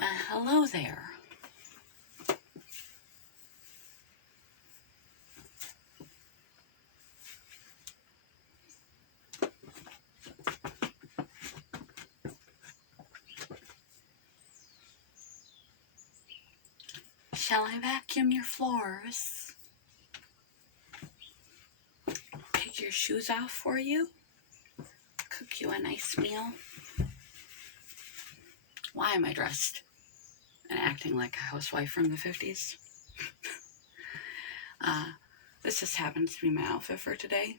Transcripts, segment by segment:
Well, hello there. Shall I vacuum your floors? Take your shoes off for you? Cook you a nice meal? Why am I dressed and acting like a housewife from the 50s? This just happens to be my outfit for today.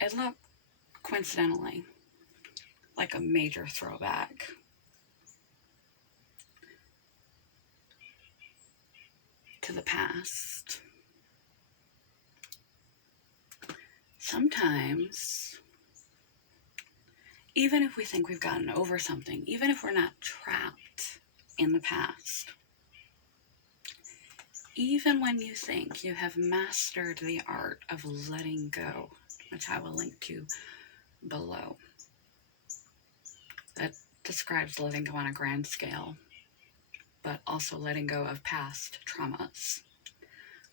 It looked, coincidentally, like a major throwback to the past. Sometimes, even if we think we've gotten over something, even if we're not trapped in the past, even when you think you have mastered the art of letting go, which I will link to below, that describes letting go on a grand scale, but also letting go of past traumas.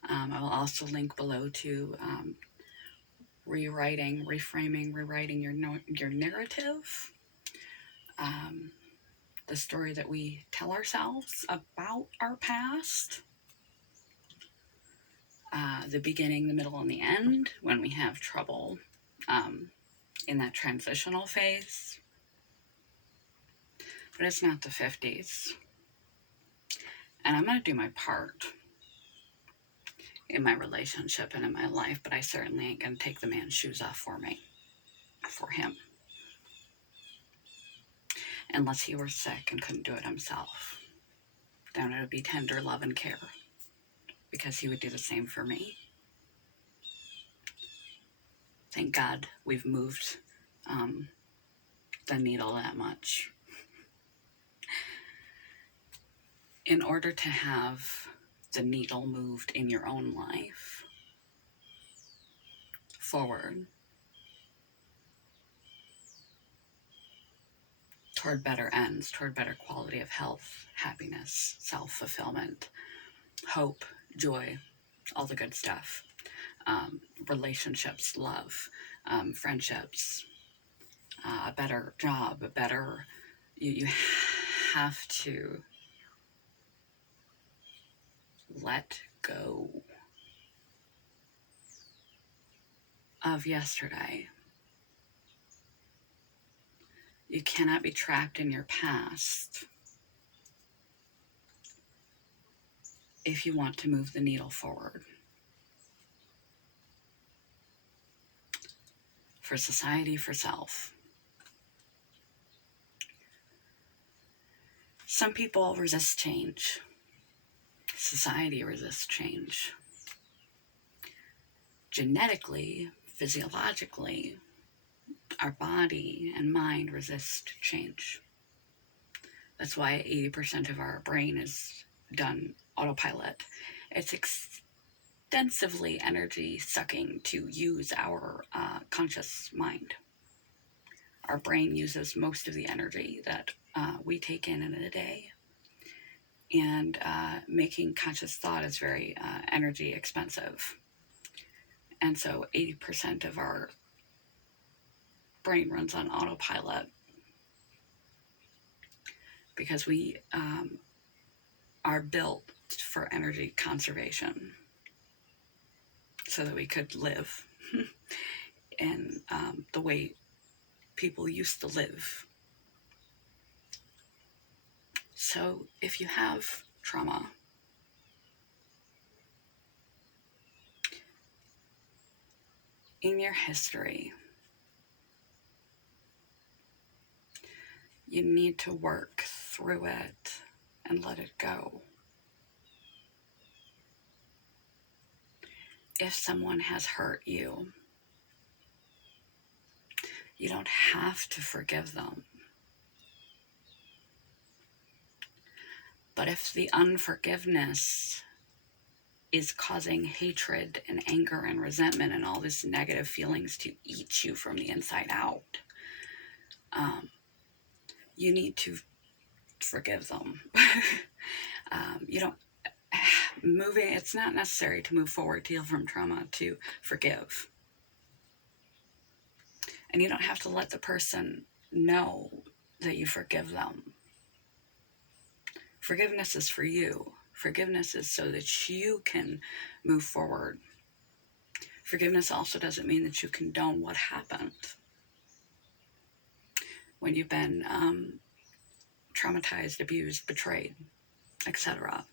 I will also link below to rewriting your narrative, the story that we tell ourselves about our past, the beginning, the middle, and the end when we have trouble in that transitional phase. But it's not the 50s. And I'm going to do my part in my relationship and in my life, but I certainly ain't going to take the man's shoes off for him. Unless he were sick and couldn't do it himself. Then it would be tender love and care, because he would do the same for me. Thank God we've moved the needle that much. In order to have the needle moved in your own life forward toward better ends, toward better quality of health, happiness, self-fulfillment, hope, joy, all the good stuff, relationships, love, friendships, a better job, a better, you have to let go of yesterday. You cannot be trapped in your past if you want to move the needle forward. For society, for self. Some people resist change. Society resists change. Genetically, physiologically, our body and mind resist change. That's why 80% of our brain is done autopilot. It's extensively energy sucking to use our conscious mind. Our brain uses most of the energy that we take in a day. And making conscious thought is very energy expensive. And so 80% of our brain runs on autopilot because we are built for energy conservation so that we could live in the way people used to live. So if you have trauma, in your history, you need to work through it and let it go. If someone has hurt you, you don't have to forgive them. But if the unforgiveness is causing hatred and anger and resentment and all these negative feelings to eat you from the inside out, you need to forgive them. You don't it's not necessary to move forward to heal from trauma to forgive. And you don't have to let the person know that you forgive them. Forgiveness is for you. Forgiveness is so that you can move forward. Forgiveness also doesn't mean that you condone what happened. When you've been traumatized, abused, betrayed, etc.,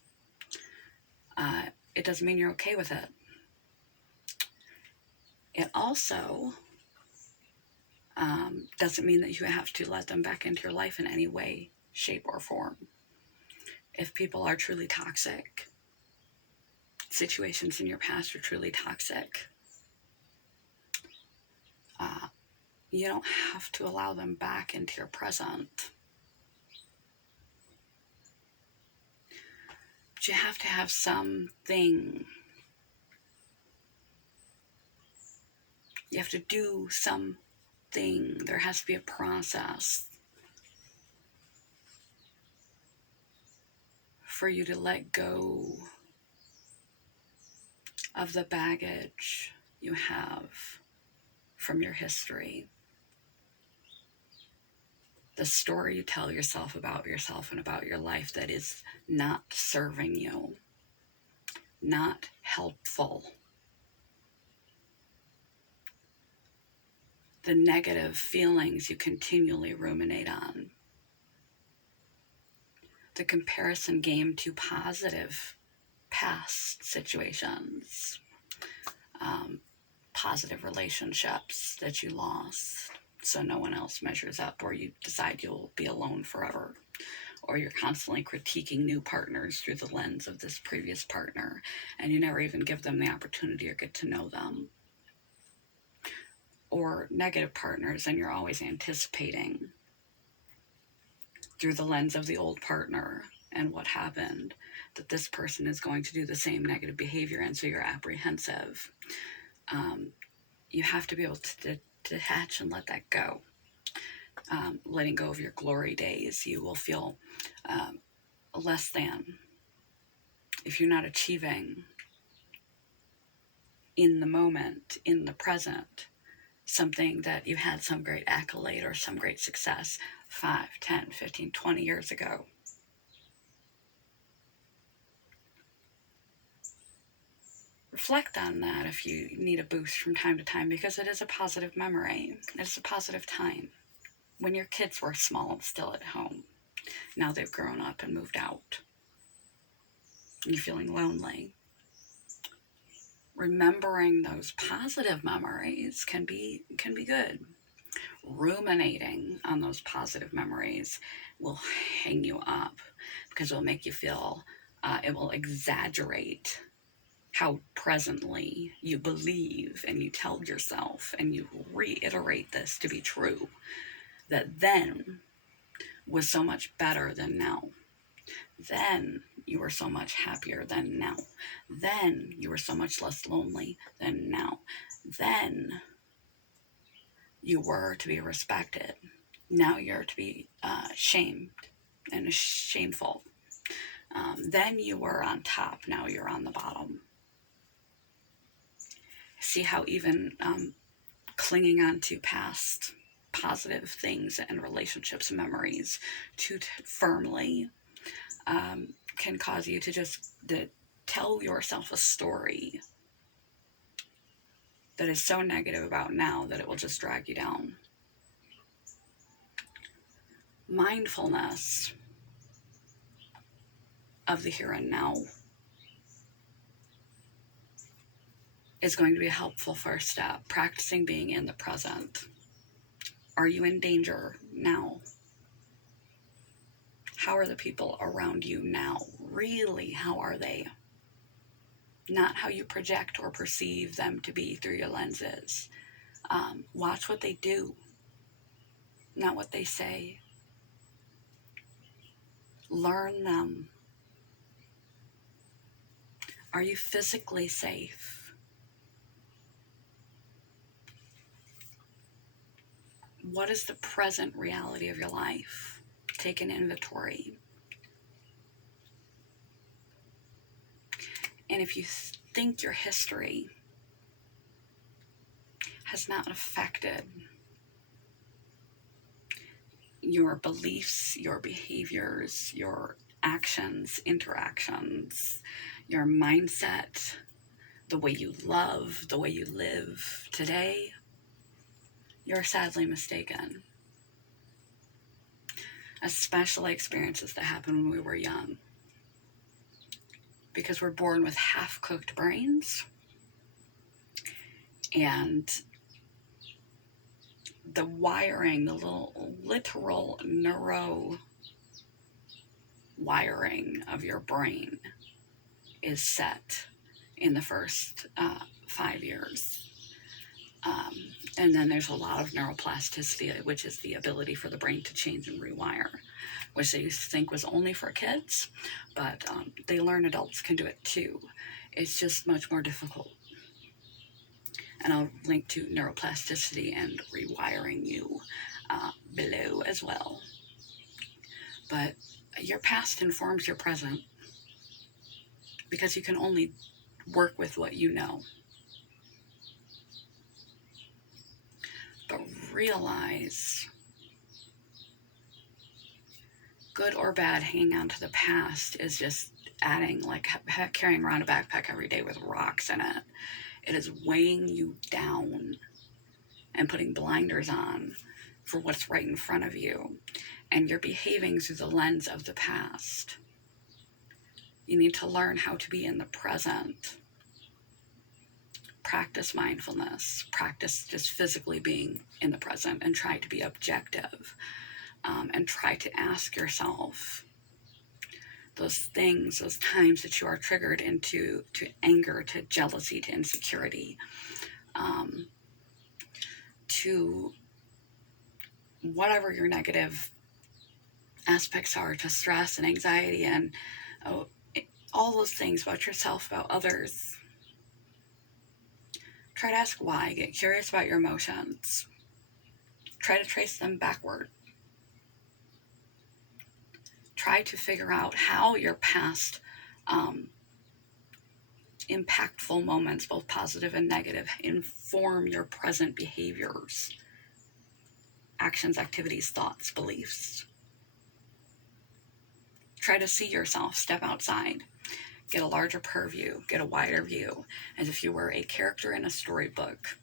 it doesn't mean you're okay with it. It also doesn't mean that you have to let them back into your life in any way, shape, or form. If people are truly toxic, situations in your past are truly toxic, you don't have to allow them back into your present. But you have to have something. You have to do something. There has to be a process for you to let go of the baggage you have from your history. The story you tell yourself and about your life that is not serving you, not helpful. The negative feelings you continually ruminate on. The comparison game to positive past situations. Positive relationships that you lost so no one else measures up, or you decide you'll be alone forever, or you're constantly critiquing new partners through the lens of this previous partner and you never even give them the opportunity or get to know them, or negative partners and you're always anticipating through the lens of the old partner and what happened that this person is going to do the same negative behavior, and so you're apprehensive. You have to be able to detach and let that go. Letting go of your glory days, you will feel less than if you're not achieving in the moment, in the present, something that you had some great accolade or some great success 5, 10, 15, 20 years ago. Reflect on that if you need a boost from time to time, because it is a positive memory. It's a positive time. When your kids were small and still at home, now they've grown up and moved out, and you're feeling lonely. Remembering those positive memories can be good. Ruminating on those positive memories will hang you up, because it will make you feel, it will exaggerate how presently you believe and you tell yourself and you reiterate this to be true, that then was so much better than now. Then you were so much happier than now. Then you were so much less lonely than now. Then you were to be respected. Now you're to be shamed and shameful. Then you were on top. Now you're on the bottom. See how even clinging on to past positive things and relationships, memories too firmly can cause you to just tell yourself a story that is so negative about now that it will just drag you down. Mindfulness of the here and now is going to be a helpful first step. Practicing being in the present. Are you in danger now? How are the people around you now? Really, how are they? Not how you project or perceive them to be through your lenses. Watch what they do, not what they say. Learn them. Are you physically safe? What is the present reality of your life? Take an inventory. And if you think your history has not affected your beliefs, your behaviors, your actions, interactions, your mindset, the way you love, the way you live today, you're sadly mistaken. Especially experiences that happen when we were young. Because we're born with half-cooked brains, and the wiring, the literal neuro wiring of your brain is set in the first 5 years. And then there's a lot of neuroplasticity, which is the ability for the brain to change and rewire, which they used to think was only for kids, but they learn adults can do it too. It's just much more difficult. And I'll link to neuroplasticity and rewiring you below as well. But your past informs your present because you can only work with what you know. But realize, good or bad, hanging on to the past is just adding, like carrying around a backpack every day with rocks in it. It is weighing you down and putting blinders on for what's right in front of you. And you're behaving through the lens of the past. You need to learn how to be in the present. Practice mindfulness. Practice just physically being in the present and try to be objective. And try to ask yourself those things, those times that you are triggered into to anger, to jealousy, to insecurity, to whatever your negative aspects are, to stress and anxiety and all those things about yourself, about others. Try to ask why. Get curious about your emotions. Try to trace them backward. Try to figure out how your past impactful moments, both positive and negative, inform your present behaviors, actions, activities, thoughts, beliefs. Try to see yourself, step outside, get a larger purview, get a wider view, as if you were a character in a storybook.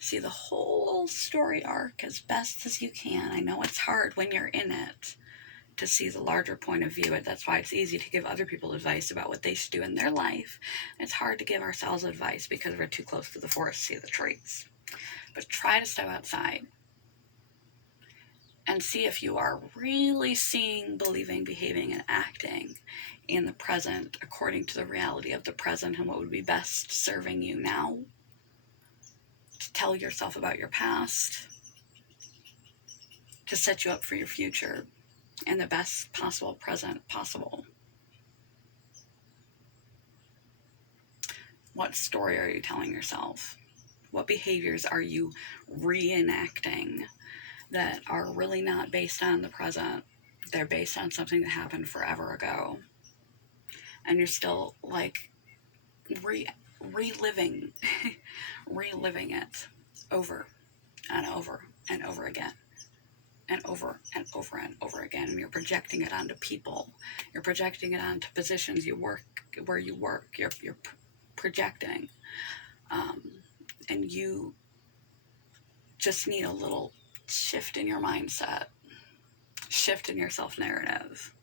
See the whole story arc as best as you can. I know it's hard when you're in it to see the larger point of view. That's why it's easy to give other people advice about what they should do in their life. It's hard to give ourselves advice because we're too close to the forest to see the trees. But try to step outside and see if you are really seeing, believing, behaving, and acting in the present according to the reality of the present and what would be best serving you now. To tell yourself about your past, to set you up for your future and the best possible present possible. What story are you telling yourself? What behaviors are you reenacting that are really not based on the present? They're based on something that happened forever ago. And you're still like reliving it over and over and over again. And over and over and over again, and you're projecting it onto people. You're projecting it onto positions you work, where you work. You're projecting, and you just need a little shift in your mindset, shift in your self-narrative,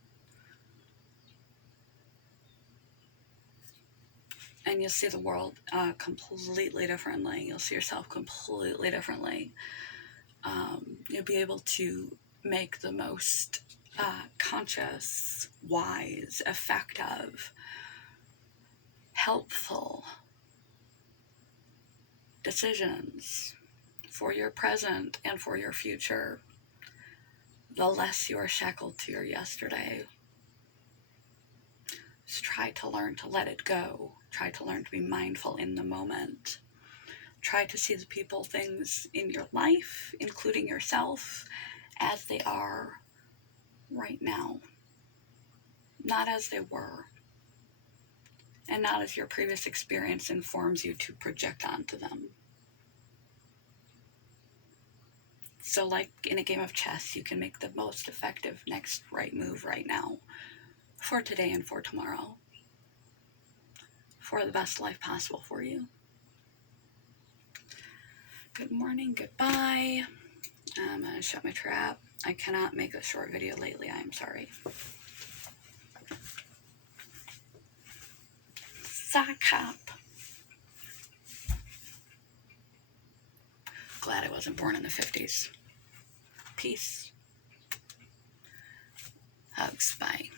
and you'll see the world completely differently. You'll see yourself completely differently. You'll be able to make the most conscious, wise, effective, helpful decisions for your present and for your future, the less you are shackled to your yesterday. So try to learn to let it go. Try to learn to be mindful in the moment. Try to see the people, things in your life, including yourself, as they are right now, not as they were, and not as your previous experience informs you to project onto them. So like in a game of chess, you can make the most effective next right move right now, for today and for tomorrow, for the best life possible for you. Good morning, goodbye. I'm going to shut my trap. I cannot make a short video lately, I'm sorry. Sock hop. Glad I wasn't born in the 50s. Peace. Hugs, bye.